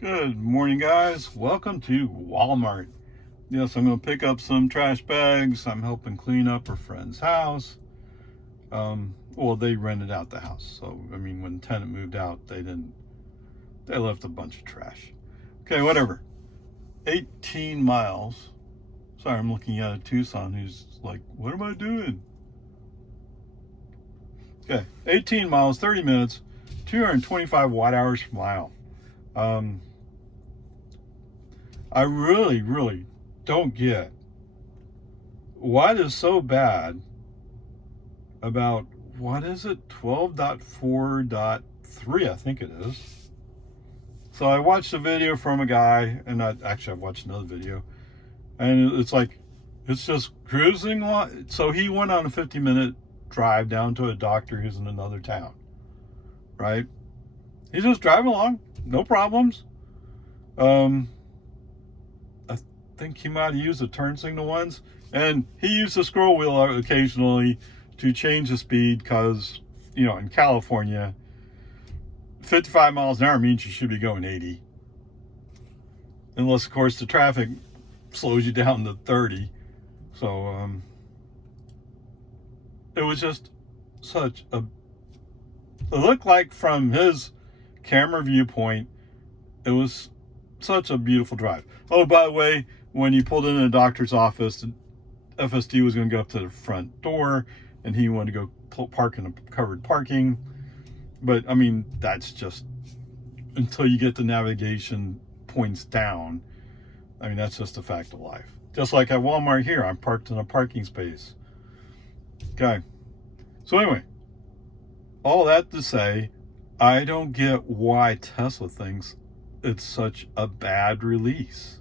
Good morning, guys. Welcome to Walmart. Yes, I'm going to pick up some trash bags. I'm helping clean up a friend's house. Well, they rented out the house. So, I mean, when the tenant moved out, they left a bunch of trash. Okay, whatever. 18 miles. Sorry, I'm looking at a Tucson who's like, what am I doing? Okay, 18 miles, 30 minutes, 225 watt hours per mile. I really don't get what is so bad about, what is it, 12.4.3, I think it is. So I watched a video from a guy, and I've watched another video, and it's like, it's just cruising along. So he went on a 50-minute drive down to a doctor who's in another town, right? He's just driving along, no problems. I think he might have used the turn signal once, and he used the scroll wheel occasionally to change the speed because, in California, 55 miles an hour means you should be going 80. Unless, of course, the traffic slows you down to 30. So, it was just it looked like from his camera viewpoint, it was such a beautiful drive. Oh, by the way, when he pulled into the doctor's office, FSD was going to go up to the front door, and he wanted to go park in a covered parking. But, I mean, that's just until you get the navigation points down. I mean, that's just a fact of life. Just like at Walmart here, I'm parked in a parking space. Okay. So anyway, all that to say, I don't get why Tesla thinks it's such a bad release.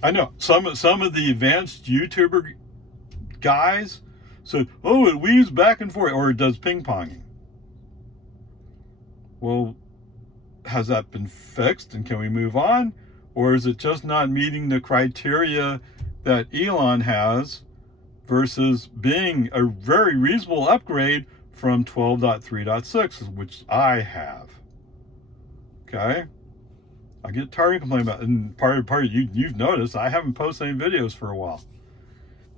I know some of the advanced YouTuber guys said, oh, it weaves back and forth, or it does ping-ponging. Well, has that been fixed, and can we move on? Or is it just not meeting the criteria that Elon has versus being a very reasonable upgrade from 12.3.6, which I have? Okay? I get tired of complaining about it, and part of you've noticed I haven't posted any videos for a while.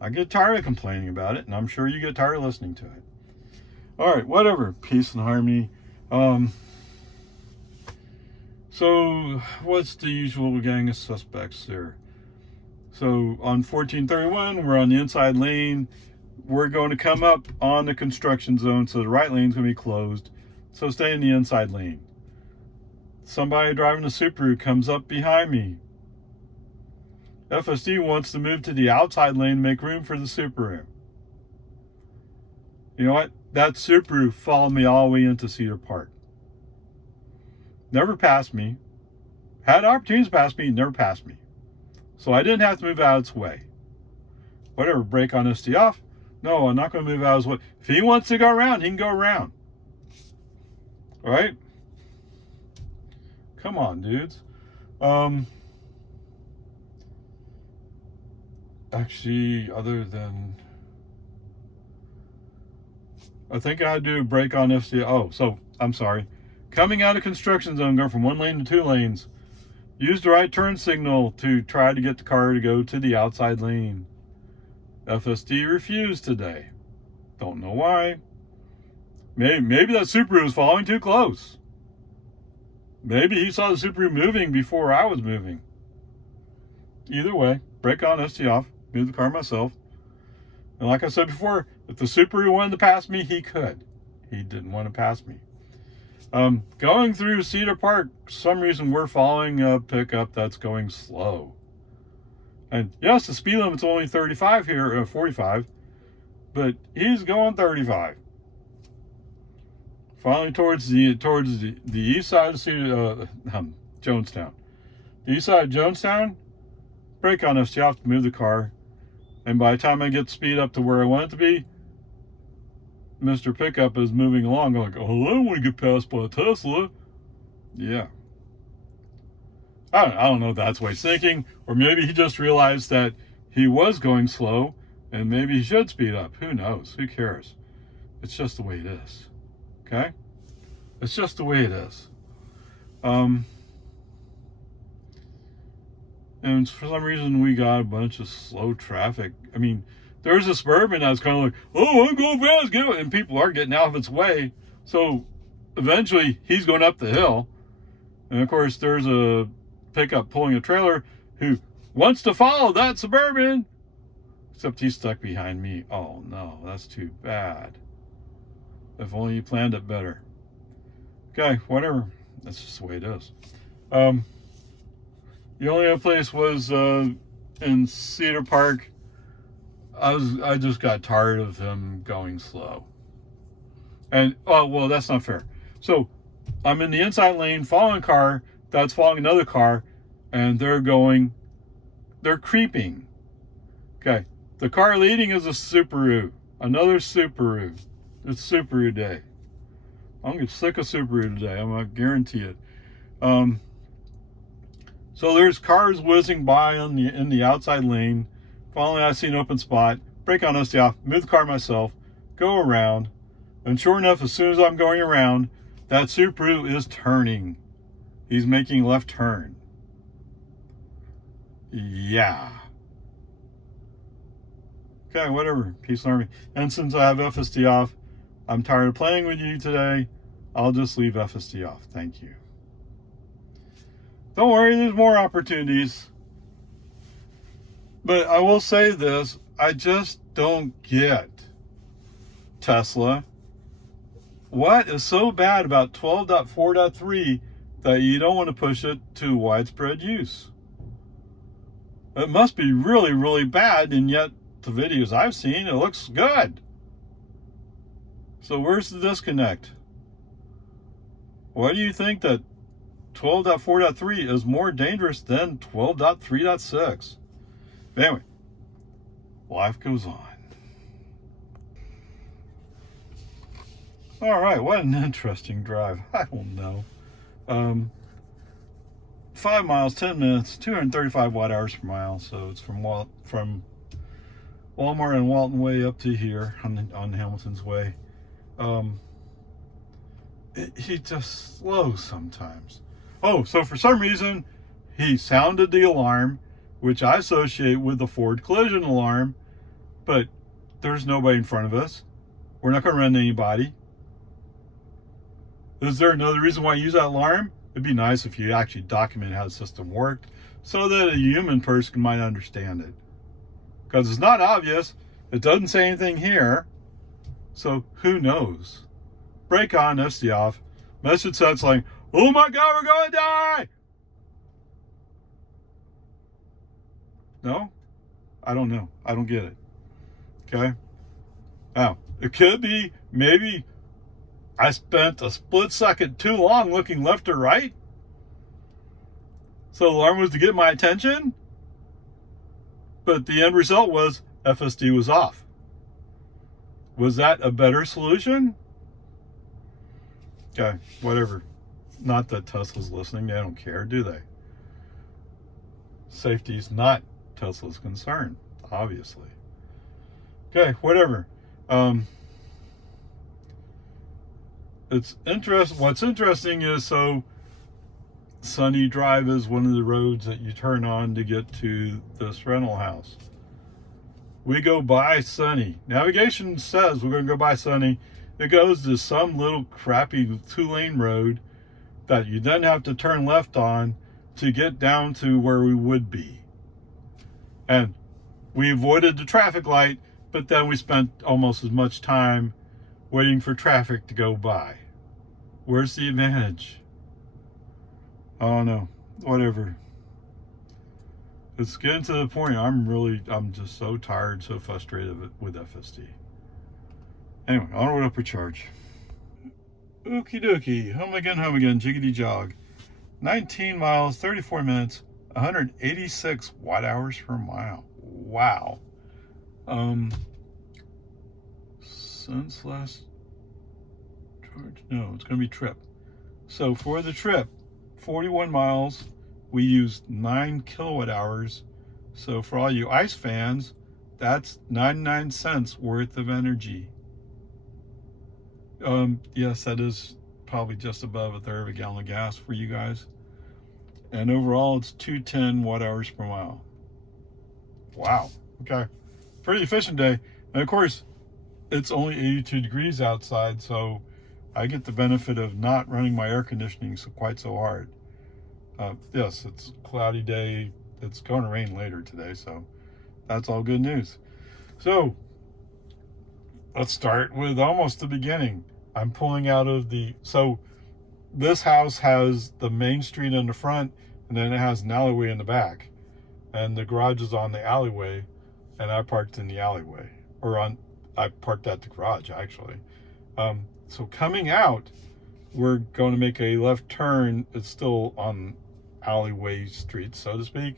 I get tired of complaining about it, and I'm sure you get tired of listening to it. All right, whatever. Peace and harmony. So what's the usual gang of suspects there? So on 1431, we're on the inside lane. We're going to come up on the construction zone, so the right lane's going to be closed. So stay in the inside lane. Somebody driving a Subaru comes up behind me. FSD wants to move to the outside lane to make room for the Subaru. You know what? That Subaru followed me all the way into Cedar Park. Never passed me. Had opportunities to pass me, never passed me. So I didn't have to move out of its way. Whatever, brake on ST off. No, I'm not going to move out of his way. If he wants to go around, he can go around. All right? Come on, dudes. Actually, other than, I think I had to do a brake on FCA. Oh, so I'm sorry. Coming out of construction zone, going from one lane to two lanes. Use the right turn signal to try to get the car to go to the outside lane. FSD refused today. Don't know why. Maybe that Subaru was following too close. Maybe he saw the Subaru moving before I was moving. Either way, brake on, ST off, move the car myself. And like I said before, if the Subaru wanted to pass me, he could. He didn't want to pass me. Going through Cedar Park, for some reason we're following a pickup that's going slow. And yes, the speed limit's only 35 here, 45, but he's going 35. Finally, towards the east side of Jonestown. The east side of Jonestown, brake on ST off to move the car. And by the time I get the speed up to where I want it to be, Mr. Pickup is moving along. I'm like, oh, I don't want to get passed by a Tesla. Yeah. I don't know if that's what he's thinking. Or maybe he just realized that he was going slow and maybe he should speed up. Who knows? Who cares? It's just the way it is. Okay? It's just the way it is. And for some reason, we got a bunch of slow traffic. I mean, there's a Suburban that's kind of like, oh, I'm going fast, get it. And people are getting out of its way. So eventually, he's going up the hill. And of course, there's a pickup pulling a trailer who wants to follow that Suburban. Except he's stuck behind me. Oh, no, that's too bad. If only you planned it better. Okay, whatever. That's just the way it is. The only other place was in Cedar Park. I just got tired of him going slow. And, oh, well, that's not fair. So, I'm in the inside lane following a car that's following another car, and they're creeping. Okay, the car leading is a Subaru. Another Subaru. It's Subaru day. I'm going to get sick of Subaru today. I'm going to guarantee it. So there's cars whizzing by in the outside lane. Finally, I see an open spot. Brake on OC off. Move the car myself. Go around. And sure enough, as soon as I'm going around, that Subaru is turning. He's making left turn. Yeah. Okay, whatever. Peace and harmony. And since I have FSD off, I'm tired of playing with you today. I'll just leave FSD off. Thank you. Don't worry, there's more opportunities. But I will say this, I just don't get, Tesla, what is so bad about 12.4.3 that you don't want to push it to widespread use? It must be really, really bad, and yet the videos I've seen, it looks good. So where's the disconnect? Why do you think that 12.4.3 is more dangerous than 12.3.6? Anyway, life goes on. All right, what an interesting drive. I don't know. 5 miles, 10 minutes, 235 watt hours per mile. So it's from Walmart and Walton Way up to here on Hamilton's Way. He just slows sometimes. Oh, so for some reason, he sounded the alarm, which I associate with the Ford collision alarm, but there's nobody in front of us. We're not going to run into anybody. Is there another reason why you use that alarm? It'd be nice if you actually document how the system worked so that a human person might understand it. Because it's not obvious. It doesn't say anything here. So who knows? Brake on, FSD off. Message sets like, oh my God, we're going to die! No? I don't know. I don't get it. Okay? Now, it could be maybe I spent a split second too long looking left or right. So the alarm was to get my attention. But the end result was FSD was off. Was that a better solution? Okay, whatever. Not that Tesla's listening. They don't care, do they? Safety's not Tesla's concern, obviously. Okay, whatever. It's interesting. What's interesting is, so Sunny Drive is one of the roads that you turn on to get to this rental house. We go by Sunny. Navigation says we're going to go by Sunny. It goes to some little crappy 2-lane road that you then have to turn left on to get down to where we would be. And we avoided the traffic light, but then we spent almost as much time waiting for traffic to go by. Where's the advantage? I don't know. Whatever. It's getting to the point I'm just so tired, so frustrated with FSD. Anyway, onward upper charge. Okie dokie. Home again, jiggity jog. 19 miles, 34 minutes, 186 watt hours per mile. Wow. Since last charge, no, it's going to be trip. So for the trip, 41 miles, we used 9 kilowatt hours. So for all you ice fans, that's 99 cents worth of energy. Yes, that is probably just above a third of a gallon of gas for you guys. And overall, it's 210 watt-hours per mile. Wow. Okay. Pretty efficient day. And of course, it's only 82 degrees outside, so I get the benefit of not running my air conditioning quite so hard. Yes, it's a cloudy day. It's going to rain later today, so that's all good news. So let's start with almost the beginning. I'm pulling out of so this house has the main street in the front, and then it has an alleyway in the back. And the garage is on the alleyway, and I parked in the alleyway. I parked at the garage, actually. So coming out, we're going to make a left turn. It's still on alleyway street, so to speak.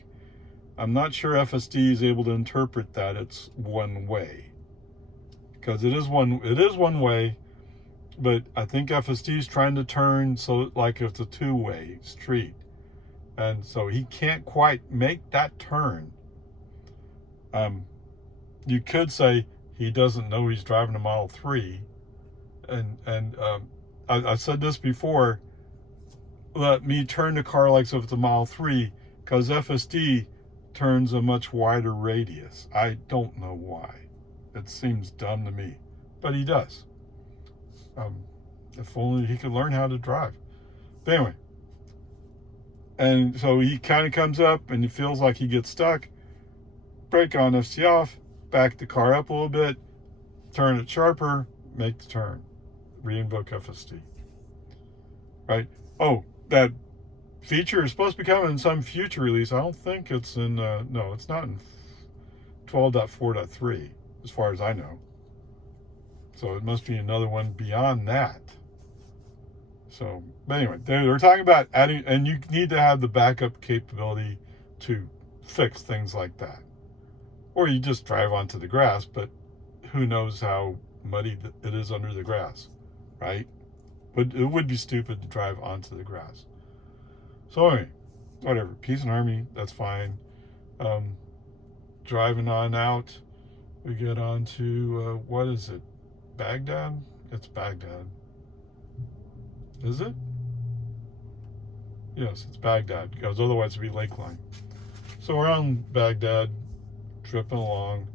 I'm not sure FSD is able to interpret that it's one way, because it is one way, but I think FSD is trying to turn so like it's a two-way street, and so he can't quite make that turn. You could say he doesn't know he's driving a Model 3, and I said this before. Let me turn the car like so if it's a Model 3, because FSD turns a much wider radius. I don't know why. It seems dumb to me, but he does. If only he could learn how to drive. But anyway, and so he kind of comes up and he feels like he gets stuck. Brake on, FSD off, back the car up a little bit, turn it sharper, make the turn, re-invoke FSD. Right? Oh, that feature is supposed to be coming in some future release. I don't think it's in, no, it's not in 12.4.3, as far as I know. So it must be another one beyond that. So, but anyway, they're talking about adding, and you need to have the backup capability to fix things like that. Or you just drive onto the grass, but who knows how muddy it is under the grass, right? But it would be stupid to drive onto the grass. So anyway, whatever, peace and harmony, that's fine. Driving on out, we get on to, what is it, Baghdad? It's Baghdad. Is it? Yes, it's Baghdad, because otherwise it'd be Lakeline. So we're on Baghdad, tripping along,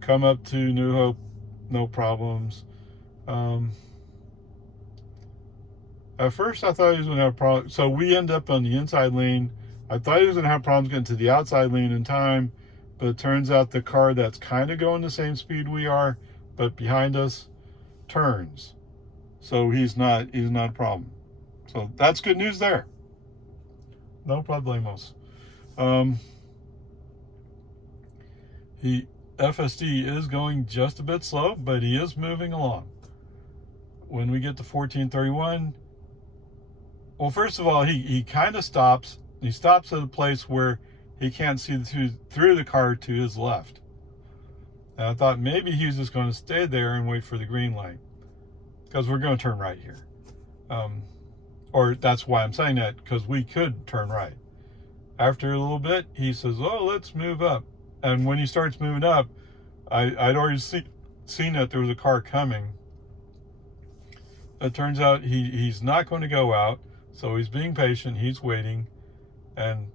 come up to New Hope, no problems. At first I thought he was going to have problems. So we end up on the inside lane. I thought he was going to have problems getting to the outside lane in time, but it turns out the car that's kind of going the same speed we are, but behind us, turns. So he's not a problem. So that's good news there. No problemos. FSD is going just a bit slow, but he is moving along. When we get to 1431, well, first of all, he kind of stops. He stops at a place where he can't see through the car to his left. And I thought maybe he was just going to stay there and wait for the green light, because we're going to turn right here. Or that's why I'm saying that, because we could turn right. After a little bit, he says, oh, let's move up. And when he starts moving up, I'd already seen that there was a car coming. It turns out he's not going to go out, so he's being patient, he's waiting, and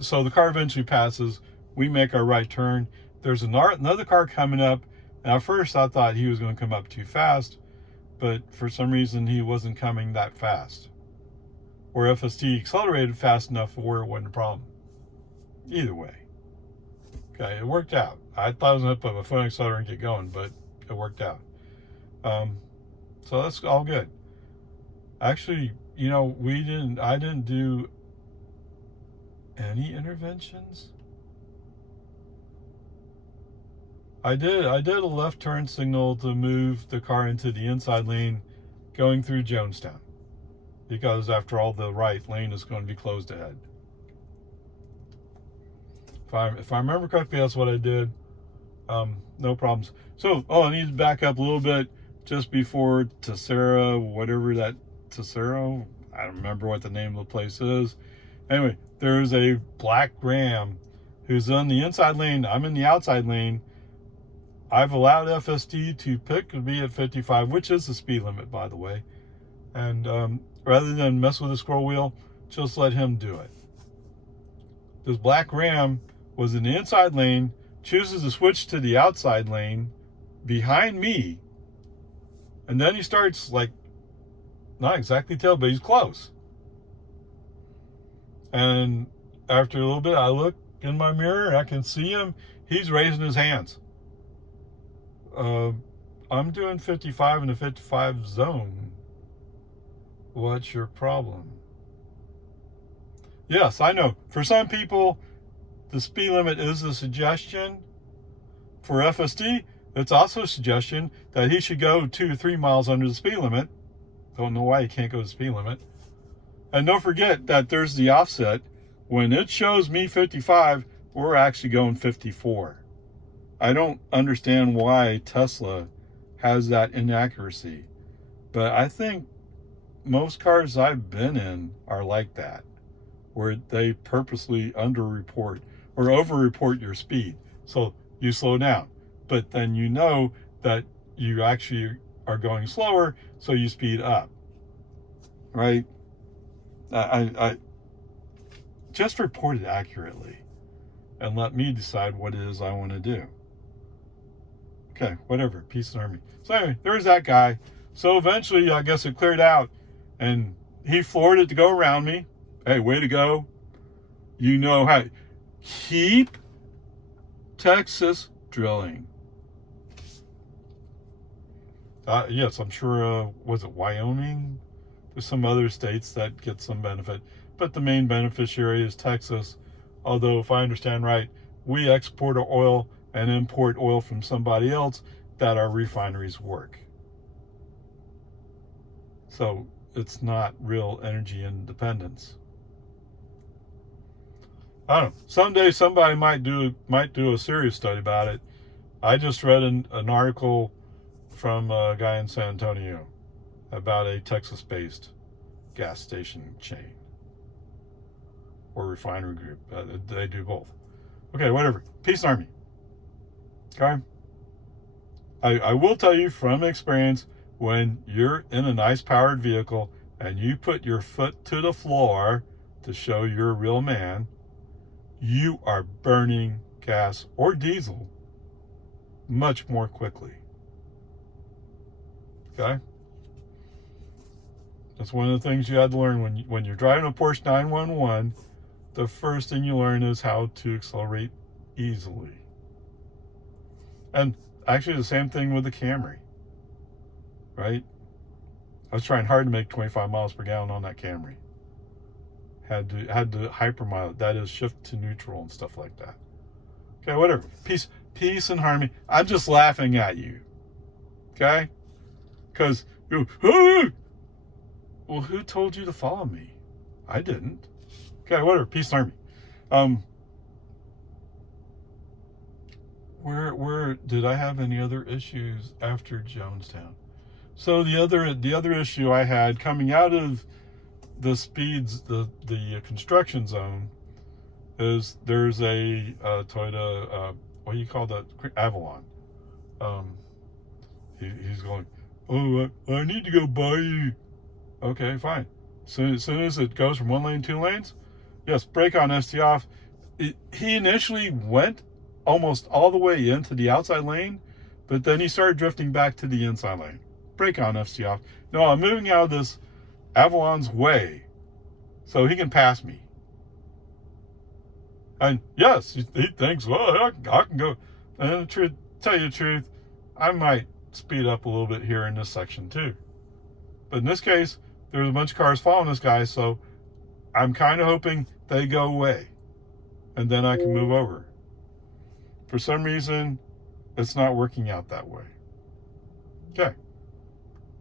so the car eventually passes. We make our right turn. There's another car coming up, and at first I thought he was going to come up too fast, but for some reason he wasn't coming that fast. Or FSD accelerated fast enough where it wasn't a problem. Either way. Okay, it worked out. I thought I was going to put my foot on the accelerator and get going, but it worked out. So that's all good. Actually, you know, I didn't do any interventions. I did a left turn signal to move the car into the inside lane going through Jonestown, because after all, the right lane is going to be closed ahead. If I remember correctly, that's what I did. No problems. So, I need to back up a little bit just before Tessera, whatever that Tessera, I don't remember what the name of the place is. Anyway, there's a black Ram who's on the inside lane. I'm in the outside lane. I've allowed FSD to pick me at 55, which is the speed limit, by the way. And rather than mess with the scroll wheel, just let him do it. this black Ram was in the inside lane, chooses to switch to the outside lane behind me, and then he starts, like, not exactly tail, but he's close. And after a little bit, I look in my mirror and I can see him. He's raising his hands. I'm doing 55 in the 55 zone. What's your problem? Yes, I know. For some people, the speed limit is a suggestion. For FSD, it's also a suggestion that he should go 2 to 3 miles under the speed limit. Don't know why he can't go to the speed limit. And don't forget that there's the offset. When it shows me 55, we're actually going 54. I don't understand why Tesla has that inaccuracy. But I think most cars I've been in are like that, where they purposely underreport or overreport your speed. So you slow down, but then you know that you actually are going slower, so you speed up, right? I just report it accurately and let me decide what it is I want to do. Okay, whatever, peace and harmony. So anyway, there's that guy. So eventually, I guess it cleared out, and he floored it to go around me. Hey, way to go. You know how. Keep Texas drilling. Yes, I'm sure, was it Wyoming? There's some other states that get some benefit, but the main beneficiary is Texas. Although, if I understand right, we export our oil and import oil from somebody else that our refineries work. So it's not real energy independence. I don't know. Someday somebody might do a serious study about it. I just read an article from a guy in San Antonio about a Texas-based gas station chain or refinery group. They do both. Okay, whatever. Peace and Army. Okay? I will tell you from experience, when you're in a nice powered vehicle and you put your foot to the floor to show you're a real man, you are burning gas or diesel much more quickly. Okay? That's one of the things you had to learn when you're driving a Porsche 911. The first thing you learn is how to accelerate easily. And actually the same thing with the Camry, right? I was trying hard to make 25 miles per gallon on that Camry. Had to hypermile it. That is, shift to neutral and stuff like that. Okay, whatever. Peace and harmony. I'm just laughing at you. Okay? Because well, who told you to follow me? I didn't. Okay, whatever. Peace and harmony. Where did I have any other issues after Jonestown? So the other issue I had coming out of the speeds, the construction zone, is there's a Toyota, what do you call that? Avalon. He's going, oh, I need to go by you. Okay, fine. As soon as it goes from one lane to 2 lanes, yes, brake on, FT off. He initially went almost all the way into the outside lane, but then he started drifting back to the inside lane. Brake on, FT off. No, I'm moving out of this Avalon's way so he can pass me. And yes, he thinks, well, I can go. And the truth, tell you the truth, I might speed up a little bit here in this section too. But in this case, there's a bunch of cars following this guy, so I'm kind of hoping they go away, and then I can move over. For some reason, it's not working out that way. Okay.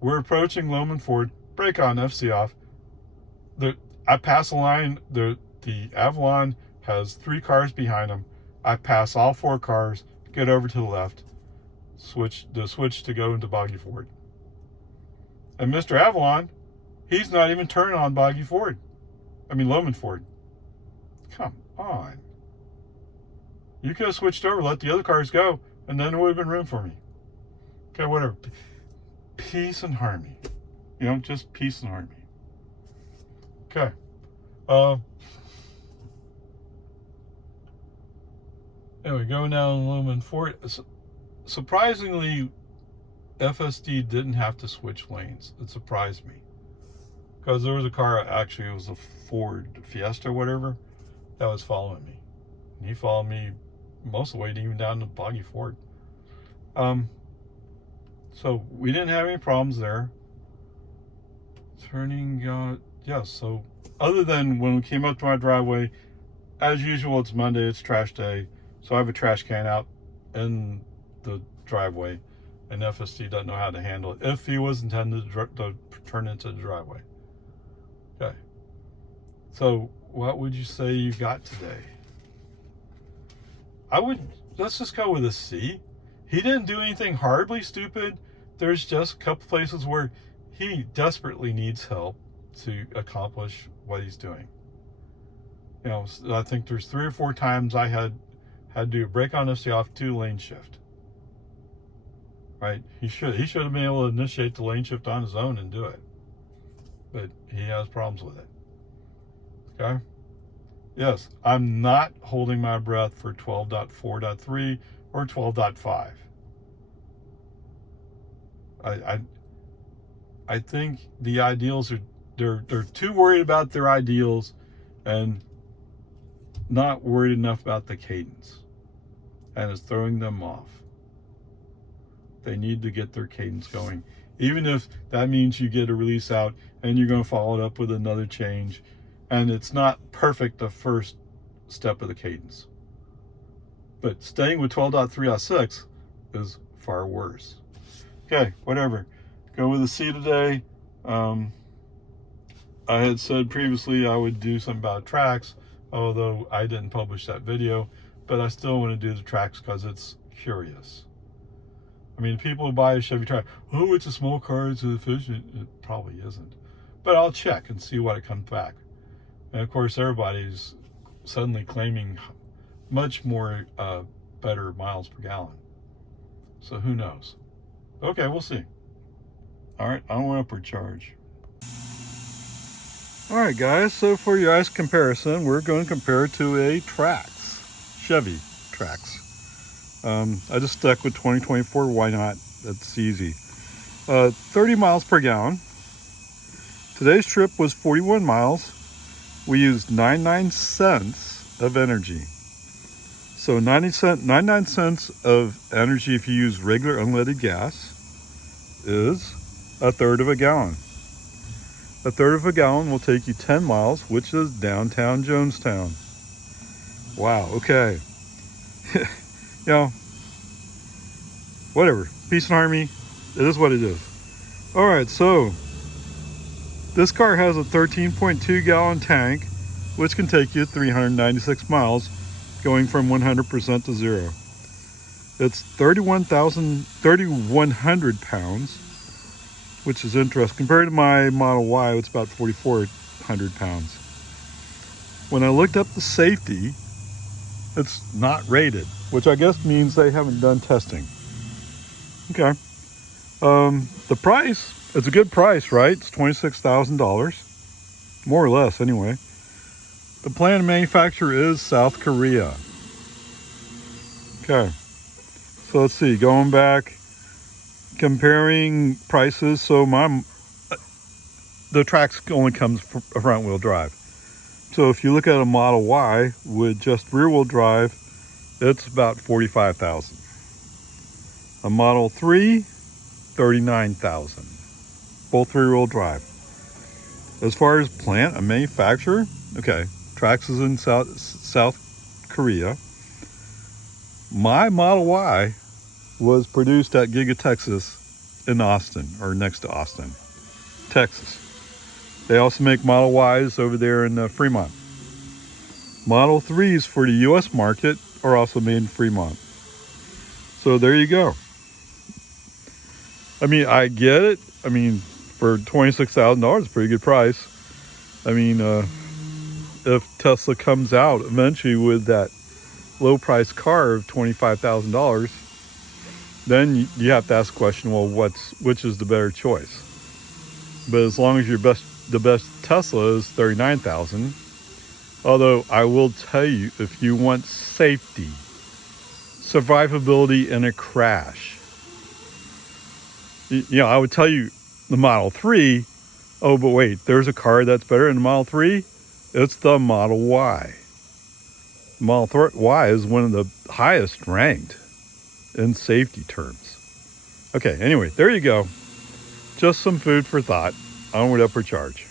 We're approaching Loman Ford. Brake on, FC off. I pass a line. The Avalon has 3 cars behind him. I pass all 4 cars, get over to the left, switch to go into Boggy Ford. And Mr. Avalon, he's not even turning on Loman Ford. Come on. You could have switched over, let the other cars go, and then there would have been room for me. Okay, whatever. Peace and harmony. Just peace and harmony. Okay. Anyway, going down Lumen 4. Surprisingly, FSD didn't have to switch lanes. It surprised me. Because there was a car, actually, it was a Ford Fiesta or whatever, that was following me. And he followed me most of the way, even down to Boggy Ford. So we didn't have any problems there. Turning, yes, so other than when we came up to my driveway, as usual, it's Monday, it's trash day. So I have a trash can out in the driveway, and FSD doesn't know how to handle it if he was intended to turn into the driveway. Okay. So what would you say you got today? Let's just go with a C. He didn't do anything horribly stupid. There's just a couple places where he desperately needs help to accomplish what he's doing. You know, I think there's 3 or 4 times I had to do a brake on this off 2-lane shift. Right? He should have been able to initiate the lane shift on his own and do it. But he has problems with it. Okay? Yes, I'm not holding my breath for 12.4.3 or 12.5. I think the ideals are they're too worried about their ideals and not worried enough about the cadence, and it's throwing them off. They need to get their cadence going, even if that means you get a release out and you're going to follow it up with another change, and it's not perfect the first step of the cadence. But staying with 12.3.6 is far worse. Okay, whatever. Go with a C today. I had said previously I would do something about tracks, although I didn't publish that video, but I still want to do the tracks because it's curious. I mean, people who buy a Chevy track, oh, it's a small car, it's efficient. It probably isn't. But I'll check and see what it comes back. And of course, everybody's suddenly claiming much more better miles per gallon. So who knows? Okay, we'll see. All right, I want upward charge. All right, guys, so for your guys' comparison, we're going to compare it to a Trax, Chevy Trax. I just stuck with 2024, why not? That's easy. 30 miles per gallon. Today's trip was 41 miles. We used 99 cents of energy. So 99 cents of energy if you use regular unleaded gas is a third of a gallon. A third of a gallon will take you 10 miles, which is downtown Jonestown. Wow, okay. You know, whatever. Peace and harmony, it is what it is. All right, so this car has a 13.2 gallon tank, which can take you 396 miles, going from 100% to 0. It's 3,100 pounds, which is interesting. Compared to my Model Y, it's about 4,400 pounds. When I looked up the safety, it's not rated, which I guess means they haven't done testing. Okay. The price, it's a good price, right? It's $26,000, more or less anyway. The plant of manufacture is South Korea. Okay. So let's see, going back, comparing prices. So the Trax only comes front wheel drive. So if you look at a Model Y with just rear wheel drive, it's about $45,000. A Model 3, $39,000. Both rear wheel drive. As far as plant and manufacturer, okay, Trax is in South Korea. My Model Y was produced at Giga Texas in Austin, or next to Austin, Texas. They also make Model Ys over there in Fremont. Model 3s for the US market are also made in Fremont. So there you go. I mean, I get it. I mean, for $26,000, it's a pretty good price. I mean, if Tesla comes out eventually with that low price car of $25,000, then you have to ask the question, well, which is the better choice? But as long as the best Tesla is $39,000, although I will tell you, if you want safety, survivability in a crash. You know, I would tell you the Model 3, oh, but wait, there's a car that's better than the Model 3. It's the Model Y. Model Y is one of the highest ranked in safety terms. Okay, anyway, there you go. Just some food for thought. Onward, upward charge.